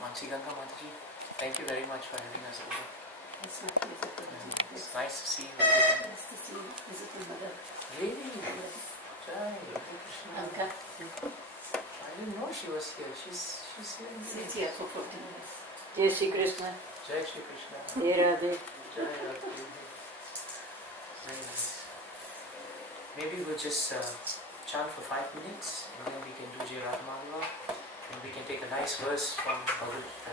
Manasiganga Mataji, thank you very much for having us over. It's my pleasure. It's nice to see you again. Nice to see you. Visit your mother. Really? Yes. Jai Krishna. Anka. I didn't know she was here. She's here. She's here for 14 years. Jai Shri Krishna. Jai Shri Krishna. Jai Radhe. Jai Radhe. Very nice. Maybe we'll just chant for 5 minutes and then we can do Jai Radhamala and we can take a nice verse from Bhagavad Gita.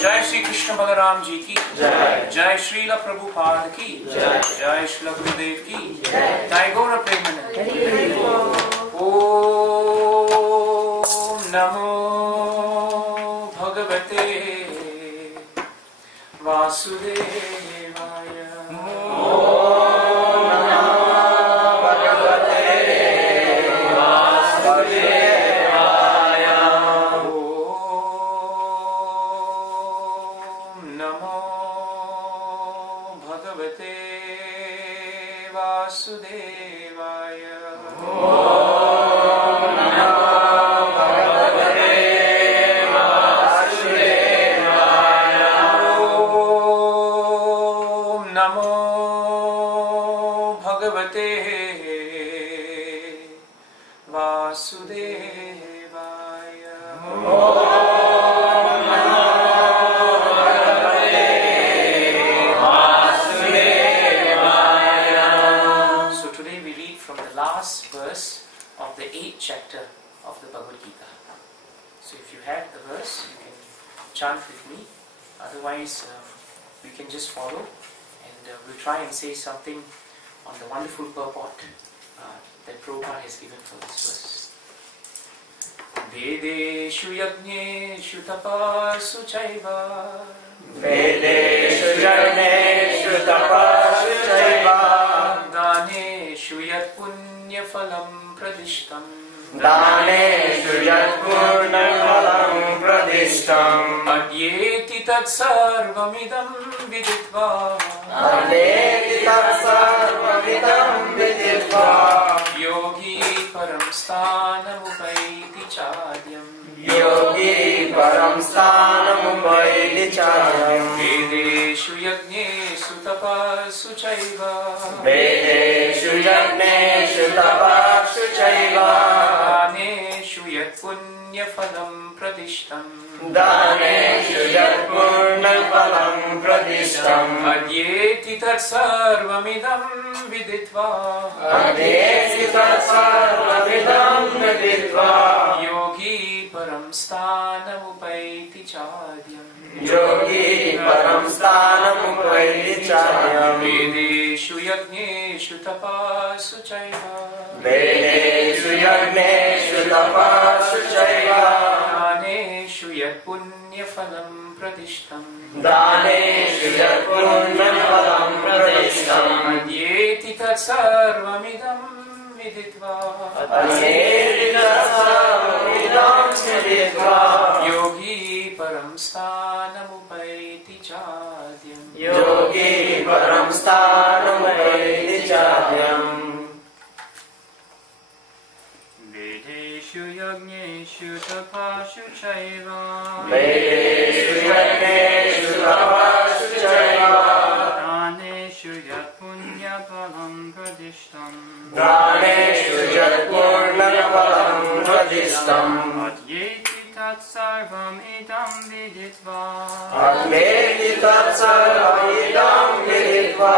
जय श्री कृष्ण बलराम जी की जय श्रील प्रभुपाद की जय श्रील गुरुदेव की जय गौर प्रेमानंद। ओम नमो भगवते वासुदेवाय। Bhagavate Vasudevaya. So today we read from the last verse of the 8th chapter of the Bhagavad Gita. So if you have the verse, you can chant with me. Otherwise, we can just follow, and we'll try and say something on the wonderful purport that Prabhupada has given for this verse. Vedeshu yajneshu tapasu chaiva. Vedeshu yajneshu tapasu chaiva. Daneshu yat punya phalam pradishtam. Daneshu yat purna phalam pradishtam. Adyeti tat sarvamidam viditva. Adyeti tat sarvamidam viditva. Yogi param sthanam upaiti chadyam. Yogi param sthanam upaiti chadyam. Vedeshu yajneshu tapasu chaiva. Vedeshu yajneshu tapasu chaiva. Daneshu yat punya phalam pradishtam. Daneshu yat purna phalam pradishtam. Adyeti tat sarvamidam viditva. Adyeti tat sarvamidam viditva. Yogi param sthanam upaiti chadyam. Yogi param sthanam upaiti chadyam. Vedeshu yajneshu tapasu chaiva. Vedeshu yajneshu tapasu chaiva. Daneshu yat punya phalam pradishtam. Daneshu yat purna phalam pradishtam. Adyeti tat sarvamidam viditva. Adyeti tat sarvamidam viditva. Yogi param sthanam upaiti chadyam. Yogi param sthanam upaiti chadyam. Vedeshu yajneshu tapasu chaiva. Vedeshu yajneshu tapasu chaiva. Daneshu yat punya phalam pradishtam. Daneshu yat purna phalam pradishtam. Adyeti tat sarvam idam viditva. Adyeti tat sarvamidam viditva.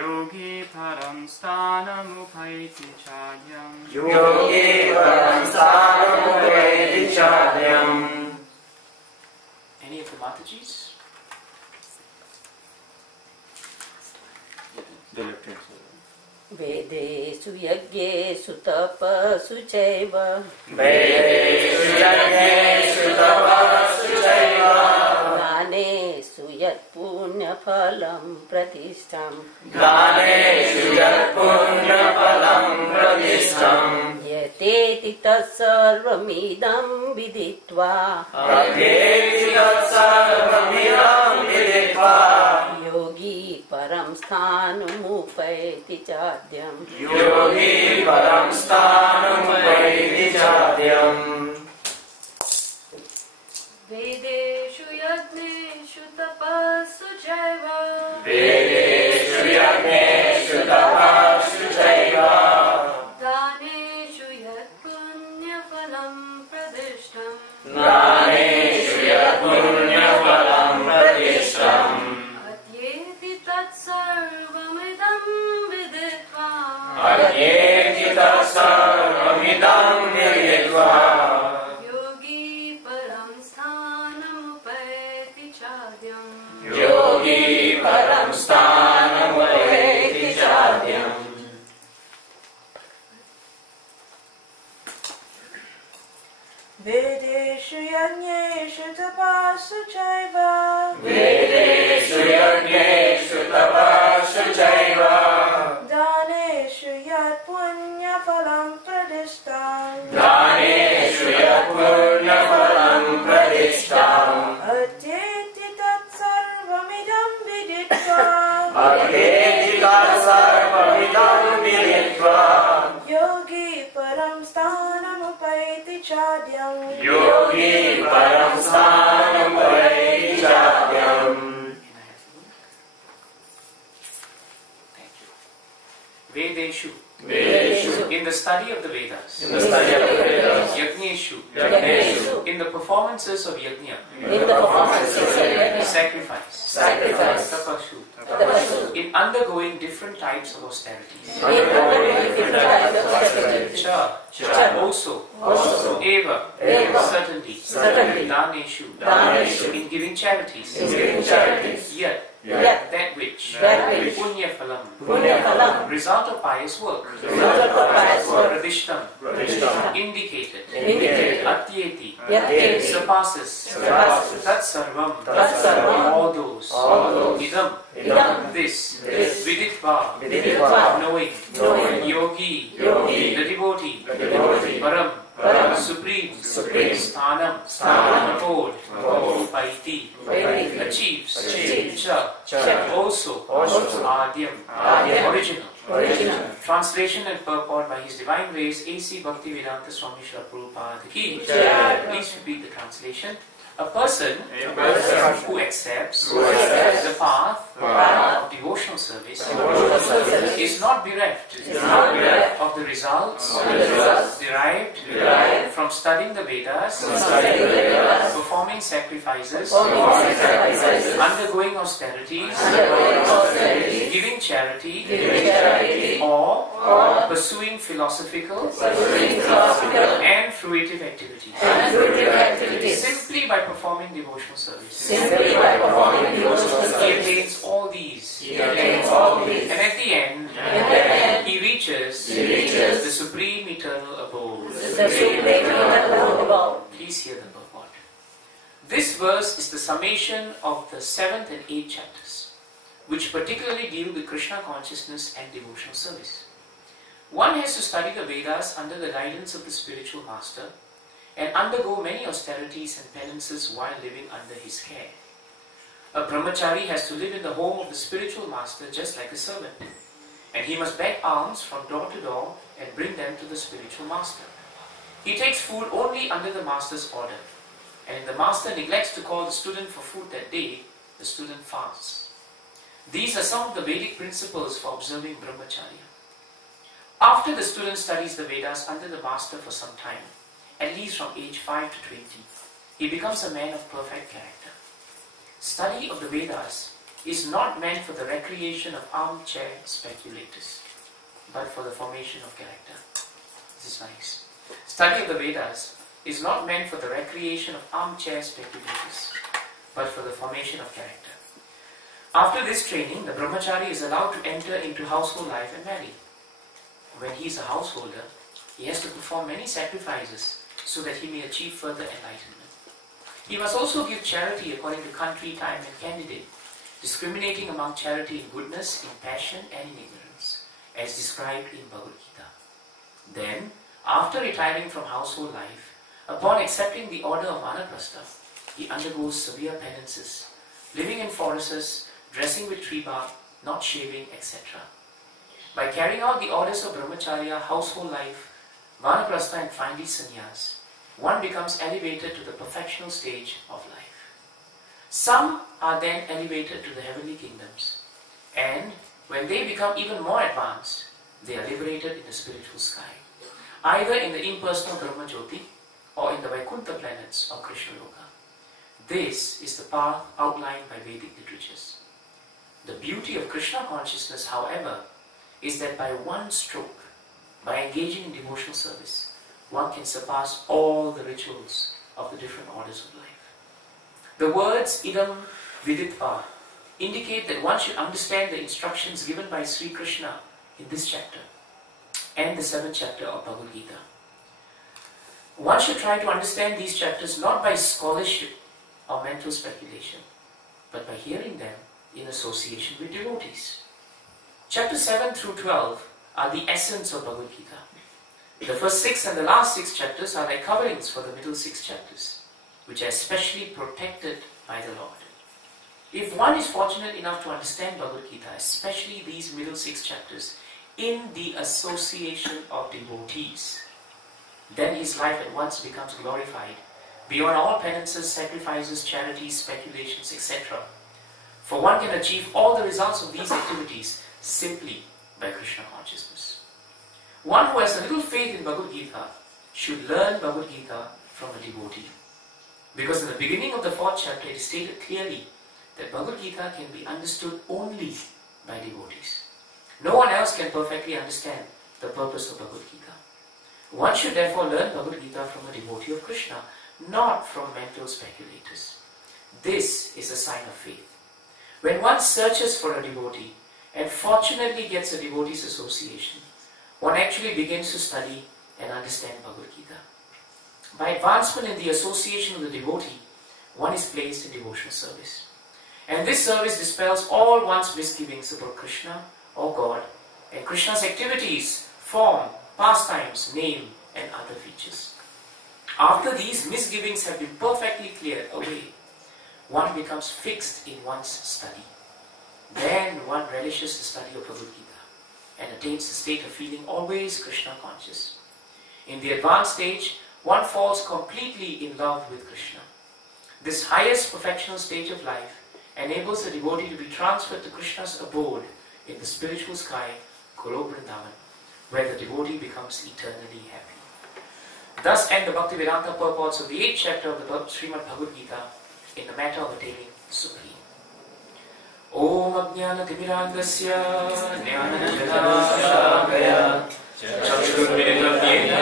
Yogi param sthanam upaiti chadyam. Yogi param sthanam upaiti chadyam. Any of the Matajis? The left hand side. Vedeshu yajneshu tapasu chaiva. Vedeshu yajneshu tapasu chaiva. Daneshu yat punya phalam pradishtam. Daneshu yat purna phalam pradishtam. Yateti tat sarvamidam viditva. Adyeti tat sarvamidam viditva. Yogi param sthanam upaiti chadyam. Yogi param sthanam upaiti chadyam. Vedeshu yajneshu tapasu chaiva. Vedeshu yajneshu tapasu chaiva. Daneshu yat punya phalam pradishtam. Daneshu yat purna phalam pradishtam. Adyeti tat sarvamidam viditva. Adyeti tat sarvamidam viditva. Yogi param sthanam upaiti chadyam. Yogi param sthanam upaiti chadyam. Vedeshu yajneshu tapasu chaiva. Vedeshu yajneshu tapasu chaiva. Daneshu yat punya phalam pradishtam. Daneshu yat purna phalam pradishtam. Adyeti tat sarvamidam viditva. Adyeti tat sarvamidam viditva. Yogi param sthanam upaiti chadyam. Yogi param sthanam upaiti chadyam. Thank you. Vedeshu. Vedeshu. In the study of the Vedas. In the study of the Vedas. Yajneshu. Yajneshu. In the performances of yajna. In the performances of yajna. Sacrifice. Sacrifice. Tapashu. Tapashu. In undergoing different types of austerities. Undergoing different types of austerities. Cha. Also. Eva. Certainly. Daneshu. In giving charities. Yet. That which. Punya phalam. Result of pious work. Radishtam. Indicated. Atyeti. Surpasses. Tat sarvam. All those. Idam. This. Viditva. Knowing. Yogi. The devotee. Param. Supreme. Sthanam. Abode. Paiti. Achieves. Cha. Also. Adyam. Original. Translation and purport by His Divine Grace A.C. Bhaktivedanta Swami Srila Prabhupada Ki. Please repeat the translation. A person who accepts the path of devotional service is not bereft of the results derived from studying the Vedas, performing sacrifices, undergoing austerities, giving charity, or pursuing philosophical and fruitive activities. Simply by performing devotional service. He attains all these. And at the end, he reaches the supreme eternal abode. Please hear the purport. This verse is the summation of the 7th and 8th chapters, which particularly deal with Krishna consciousness and devotional service. One has to study the Vedas under the guidance of the spiritual master and undergo many austerities and penances while living under his care. A brahmachari has to live in the home of the spiritual master just like a servant, and he must beg alms from door to door and bring them to the spiritual master. He takes food only under the master's order, and if the master neglects to call the student for food that day, the student fasts. These are some of the Vedic principles for observing brahmacharya. After the student studies the Vedas under the master for some time, at least from age 5 to 20, he becomes a man of perfect character. Study of the Vedas is not meant for the recreation of armchair speculators, but for the formation of character. This is nice. Study of the Vedas is not meant for the recreation of armchair speculators, but for the formation of character. After this training, the brahmachari is allowed to enter into household life and marry. When he is a householder, he has to perform many sacrifices so that he may achieve further enlightenment. He must also give charity according to country, time and candidate, discriminating among charity in goodness, in passion and in ignorance, as described in Bhagavad Gita. Then, after retiring from household life, upon accepting the order of Vanaprastha, he undergoes severe penances, living in forests, dressing with tree bark, not shaving, etc. By carrying out the orders of brahmacharya, household life, Vanaprastha and finally sannyas, one becomes elevated to the perfectional stage of life. Some are then elevated to the heavenly kingdoms, and when they become even more advanced, they are liberated in the spiritual sky, either in the impersonal Brahma Jyoti or in the Vaikuntha planets or Krishna Loka. This is the path outlined by Vedic literatures. The beauty of Krishna consciousness, however, is that by one stroke, by engaging in devotional service, one can surpass all the rituals of the different orders of life. The words idam viditva indicate that one should understand the instructions given by Sri Krishna in this chapter and the 7th chapter of Bhagavad Gita. One should try to understand these chapters not by scholarship or mental speculation, but by hearing them in association with devotees. Chapters 7 through 12 are the essence of Bhagavad Gita. The first 6 and the last 6 chapters are like coverings for the middle 6 chapters, which are especially protected by the Lord. If one is fortunate enough to understand Bhagavad Gita, especially these middle 6 chapters, in the association of devotees, then his life at once becomes glorified, beyond all penances, sacrifices, charities, speculations, etc. For one can achieve all the results of these activities simply by Krishna consciousness. One who has a little faith in Bhagavad Gita should learn Bhagavad Gita from a devotee. Because in the beginning of the 4th chapter it is stated clearly that Bhagavad Gita can be understood only by devotees. No one else can perfectly understand the purpose of Bhagavad Gita. One should therefore learn Bhagavad Gita from a devotee of Krishna, not from mental speculators. This is a sign of faith. When one searches for a devotee and fortunately gets a devotee's association, one actually begins to study and understand Bhagavad Gita. By advancement in the association of the devotee, one is placed in devotional service. And this service dispels all one's misgivings about Krishna or God and Krishna's activities, form, pastimes, name and other features. After these misgivings have been perfectly cleared away, one becomes fixed in one's study. Then one relishes the study of Bhagavad Gita and attains the state of feeling always Krishna conscious. In the advanced stage, one falls completely in love with Krishna. This highest perfectional stage of life enables the devotee to be transferred to Krishna's abode in the spiritual sky, Golo Vrindavan, where the devotee becomes eternally happy. Thus end the Bhaktivedanta purports of the 8th chapter of the Srimad Bhagavad Gita in the matter of attaining the Supreme. Om Ajnana Timirandasya Jnana Chakshurvedapyena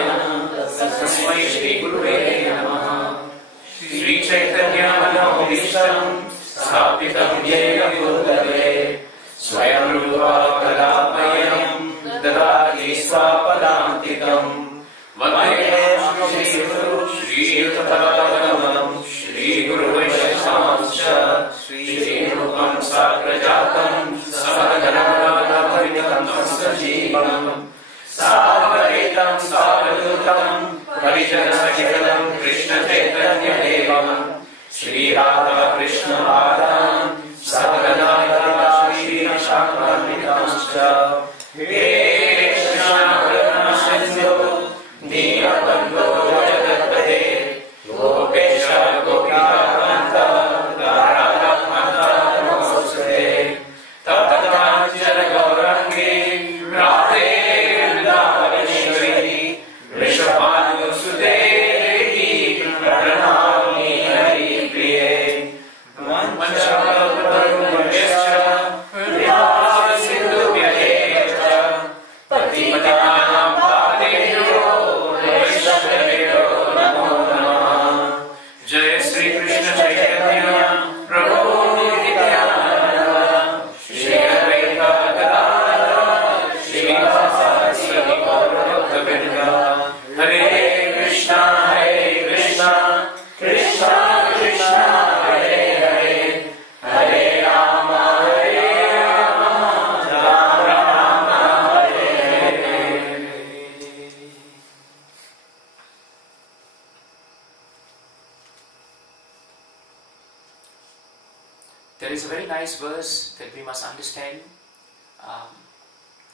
Tasmai Shri Guruve Namaha Shri Chaitanya Manavishtam Sthapitam Yena Bhutale Swayam Rupa Kalamayam Dadati Swapadantikam Vandeham Shri Guru Shri Tathagatam Shri Guru Vaishnavancha Shri Rupam Sakrajatam Sahajanam Sajivam Savaretam Savadutam Parijanasakitam Krishna Chaitanya Devam Shri Radha Krishna Radha Sahaganaya Shri Shakramitanscha He Krishna Krishna Sindhu Niyabandho Jagatpate Gopesha Gopikavanta Radha Mata Namaste Tatatranjana Gaurangi Radhe Vrindavaneshwari Rishabhanu Sudevi Pranami Hari Priye Manchakalpatarumabhyascha Vrindavan Sindhu Vyadeta Patipatanam Padeyo Vaishnaveyo Namo Namah Jai Sri Krishna Chaitanya Prabhu Nityananda Shri Advaita Gadadhara Srivasadi Gaura Bhaktivinoda Hare Krishna Krishna Krishna Hare Hare Hare Rama Rama Rama Hare Hare. There is a very nice verse that we must understand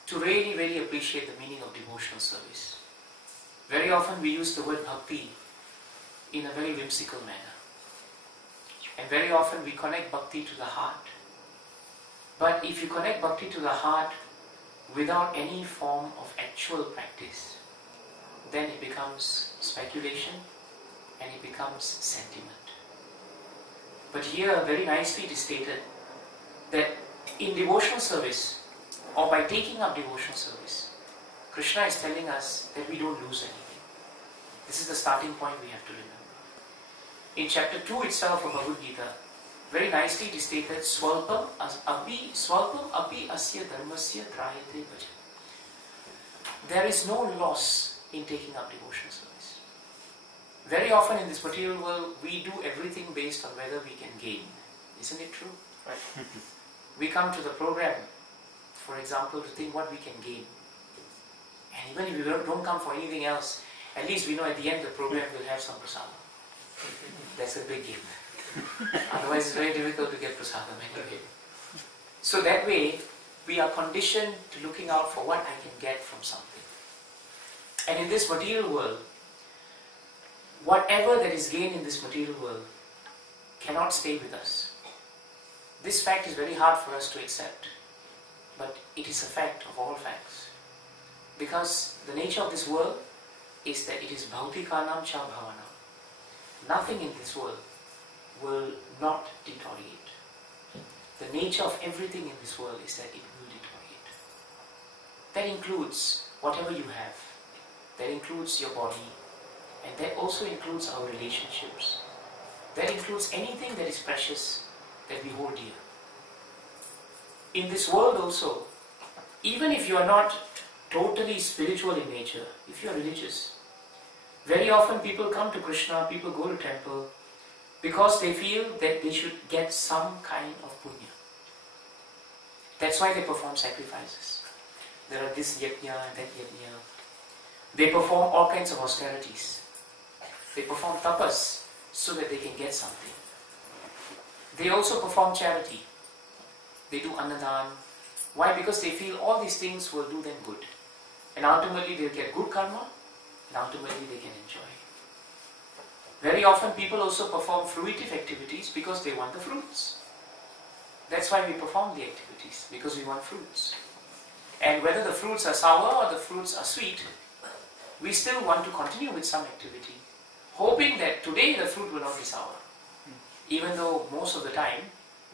to really appreciate the meaning of devotional service. Very often we use the word bhakti in a very whimsical manner. And very often we connect bhakti to the heart. But if you connect bhakti to the heart without any form of actual practice, then it becomes speculation and it becomes sentiment. But here very nicely it is stated that in devotional service, or by taking up devotional service, Krishna is telling us that we don't lose anything. This is the starting point we have to remember. In chapter 2 itself of Bhagavad Gita, very nicely it is stated, Swalpam api asya dharmasya drayate bhajan. There is no loss in taking up devotional service. Very often in this material world, we do everything based on whether we can gain. Isn't it true? Right. We come to the program, for example, to think what we can gain. And even if we don't come for anything else, at least we know at the end of the program we'll have some prasadam. That's a big gift. Otherwise it's very difficult to get prasadam anyway. So that way, we are conditioned to looking out for what I can get from something. And in this material world, whatever that is gained in this material world cannot stay with us. This fact is very hard for us to accept. but it is a fact of all facts. Because the nature of this world is that it is bhautikānam ca bhavanam. Nothing in this world will not deteriorate. The nature of everything in this world is that it will deteriorate. That includes whatever you have. That includes your body. And that also includes our relationships. That includes anything that is precious, that we hold dear. In this world also, even if you are not totally spiritual in nature, if you are religious, very often people come to Krishna, people go to temple, because they feel that they should get some kind of punya. That's why they perform sacrifices. There are this yajna and that yajna. They perform all kinds of austerities. They perform tapas so that they can get something. They also perform charity. They do annadan. Why? Because they feel all these things will do them good. And ultimately they'll get good karma, and ultimately they can enjoy. Very often people also perform fruitive activities because they want the fruits. That's why we perform the activities, because we want fruits. And whether the fruits are sour or the fruits are sweet, we still want to continue with some activity, hoping that today the fruit will not be sour. Even though most of the time,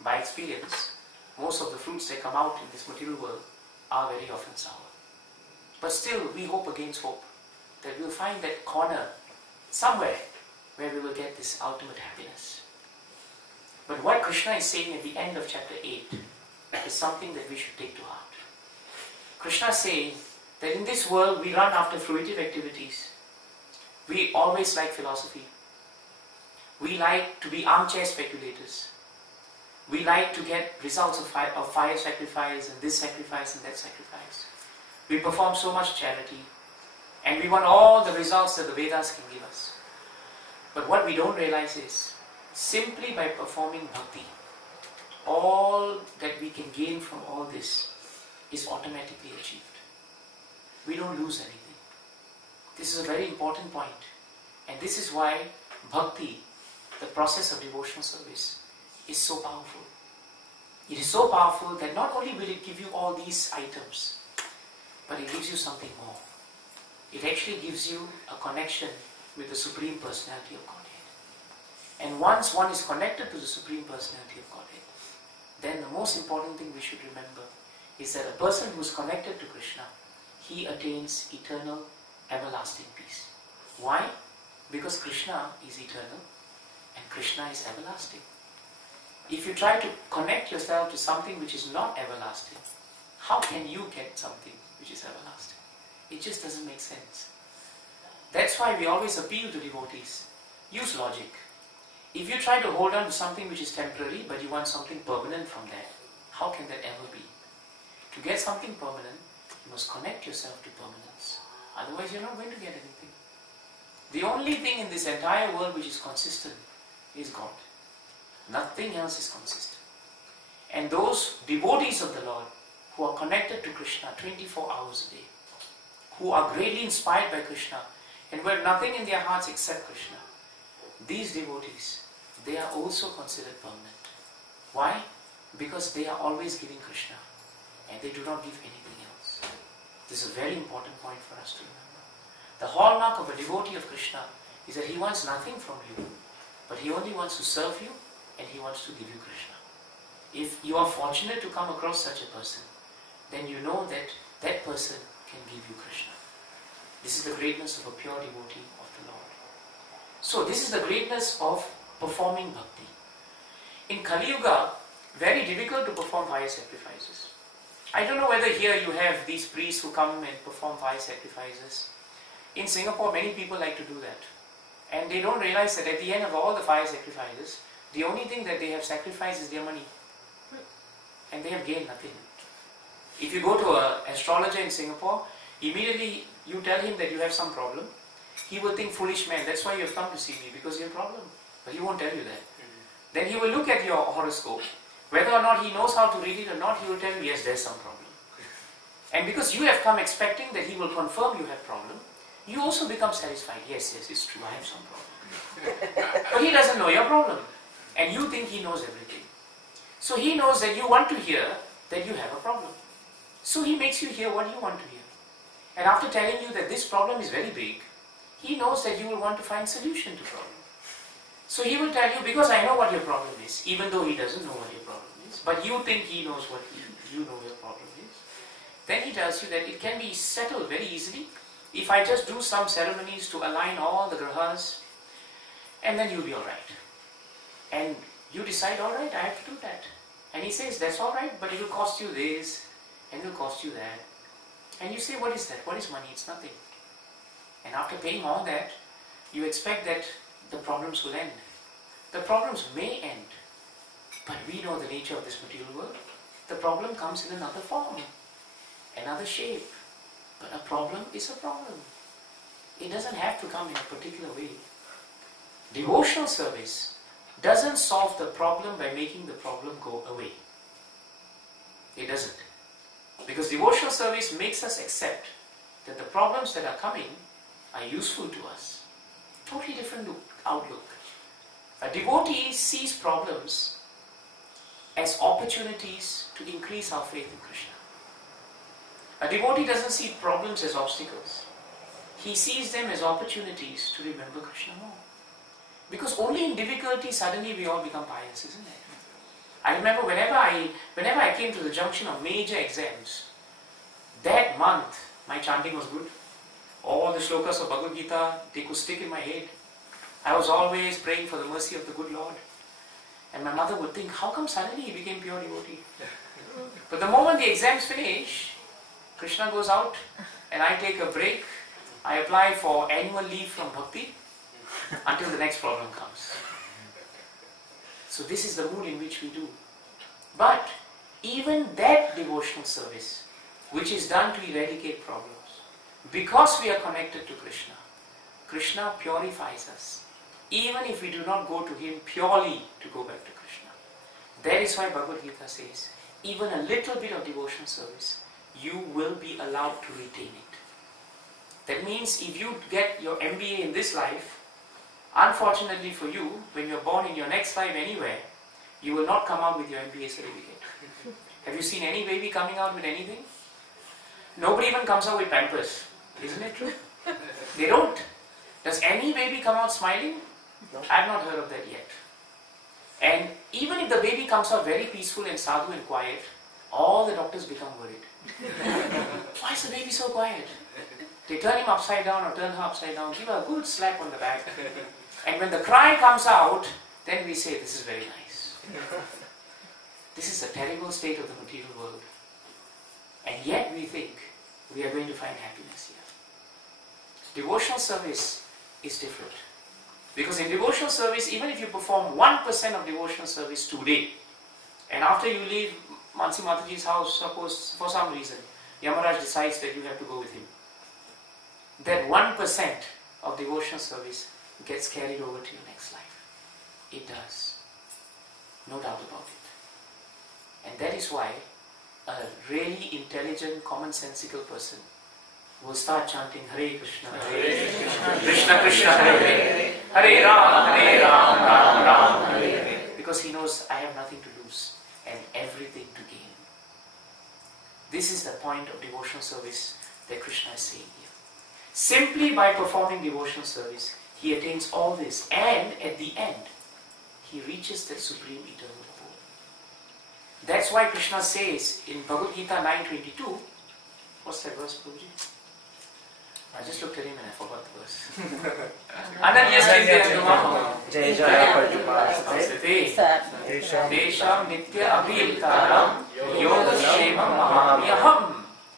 by experience, most of the fruits that come out in this material world are very often sour. But still, we hope against hope that we'll find that corner somewhere where we will get this ultimate happiness. But what Krishna is saying at the end of chapter 8 is something that we should take to heart. Krishna is saying that in this world we run after fruitive activities. We always like philosophy. We like to be armchair speculators. We like to get results of fire sacrifice and this sacrifice and that sacrifice. We perform so much charity, and we want all the results that the Vedas can give us. But what we don't realize is, simply by performing bhakti, all that we can gain from all this is automatically achieved. We don't lose anything. This is a very important point. And this is why bhakti, the process of devotional service, is so powerful. It is so powerful that not only will it give you all these items, but it gives you something more. It actually gives you a connection with the Supreme Personality of Godhead. And once one is connected to the Supreme Personality of Godhead, then the most important thing we should remember is that a person who is connected to Krishna, he attains eternal, everlasting peace. Why? Because Krishna is eternal and Krishna is everlasting. If you try to connect yourself to something which is not everlasting, how can you get something which is everlasting? It just doesn't make sense. That's why we always appeal to devotees. Use logic. If you try to hold on to something which is temporary, but you want something permanent from that, how can that ever be? To get something permanent, you must connect yourself to permanence. Otherwise, you're not going to get anything. The only thing in this entire world which is consistent is God. Nothing else is consistent. And those devotees of the Lord who are connected to Krishna 24 hours a day, who are greatly inspired by Krishna and who have nothing in their hearts except Krishna, these devotees, they are also considered permanent. Why? Because they are always giving Krishna and they do not give anything else. This is a very important point for us to remember. The hallmark of a devotee of Krishna is that he wants nothing from you, but he only wants to serve you and he wants to give you Krishna. If you are fortunate to come across such a person, then you know that that person can give you Krishna. This is the greatness of a pure devotee of the Lord. So this is the greatness of performing bhakti. In Kali Yuga, very difficult to perform fire sacrifices. I don't know whether here you have these priests who come and perform fire sacrifices. In Singapore, many people like to do that. And they don't realize that at the end of all the fire sacrifices, the only thing that they have sacrificed is their money. And they have gained nothing. If you go to an astrologer in Singapore, immediately you tell him that you have some problem. He will think, foolish man, that's why you have come to see me, because you have a problem. But he won't tell you that. Then he will look at your horoscope. Whether or not he knows how to read it or not, he will tell you, yes, there's some problem. And because you have come expecting that he will confirm you have problem, you also become satisfied. Yes, it's true, I have some problem. But he doesn't know your problem. And you think he knows everything. So he knows that you want to hear that you have a problem. So he makes you hear what you want to hear. And after telling you that this problem is very big, he knows that you will want to find solution to problem. So he will tell you, because I know what your problem is, even though he doesn't know what your problem is, but you think he knows what you know your problem is. Then he tells you that it can be settled very easily if I just do some ceremonies to align all the grahas, and then you'll be alright. And you decide, alright, I have to do that. And he says, that's alright, but it will cost you this, and it will cost you that. And you say, what is that? What is money? It's nothing. And after paying all that, you expect that the problems will end. The problems may end, but we know the nature of this material world. The problem comes in another form, another shape. But a problem is a problem. It doesn't have to come in a particular way. Devotional service doesn't solve the problem by making the problem go away. It doesn't. Because devotional service makes us accept that the problems that are coming are useful to us. Totally different outlook. A devotee sees problems as opportunities to increase our faith in Krishna. A devotee doesn't see problems as obstacles. He sees them as opportunities to remember Krishna more. Because only in difficulty suddenly we all become pious, isn't it? I remember whenever I came to the junction of major exams, that month my chanting was good. All the shlokas of Bhagavad Gita, they could stick in my head. I was always praying for the mercy of the good Lord. And my mother would think, how come suddenly he became pure devotee? But the moment the exams finish, Krishna goes out and I take a break. I apply for annual leave from Bhakti until the next problem comes. So this is the mood in which we do. But even that devotional service, which is done to eradicate problems, because we are connected to Krishna, Krishna purifies us. Even if we do not go to Him purely to go back to Krishna. That is why Bhagavad Gita says, even a little bit of devotional service, you will be allowed to retain it. That means if you get your MBA in this life, unfortunately for you, when you are born in your next life anywhere, you will not come out with your MBA certificate. Have you seen any baby coming out with anything? Nobody even comes out with Pampers. Isn't it true? They don't. Does any baby come out smiling? No. I have not heard of that yet. And even if the baby comes out very peaceful and sadhu and quiet, all the doctors become worried. Why is the baby so quiet? They turn him upside down or turn her upside down, give her a good slap on the back. And when the cry comes out, then we say, this is very nice. This is a terrible state of the material world. And yet we think we are going to find happiness here. Devotional service is different. Because in devotional service, even if you perform 1% of devotional service today, and after you leave Manasiganga Mataji's house, suppose for some reason, Yamaraj decides that you have to go with him, that 1% of devotional service gets carried over to your next life. It does. No doubt about it. And that is why a really intelligent, commonsensical person will start chanting Hare Krishna, Krishna Krishna, Hare Hare, Hare Ram, Ram Ram, Hare Hare. Because he knows I have nothing to lose and everything to gain. This is the point of devotional service that Krishna is saying here. Simply by performing devotional service, he attains all this, and at the end, he reaches that supreme eternal goal. That's why Krishna says in Bhagavad Gita 9:22, what's that verse, Prabhuji? I just looked at him and I forgot the verse. Jai Jai Desham Nitya Abhilkaram Yoga Shemam Mahamyaham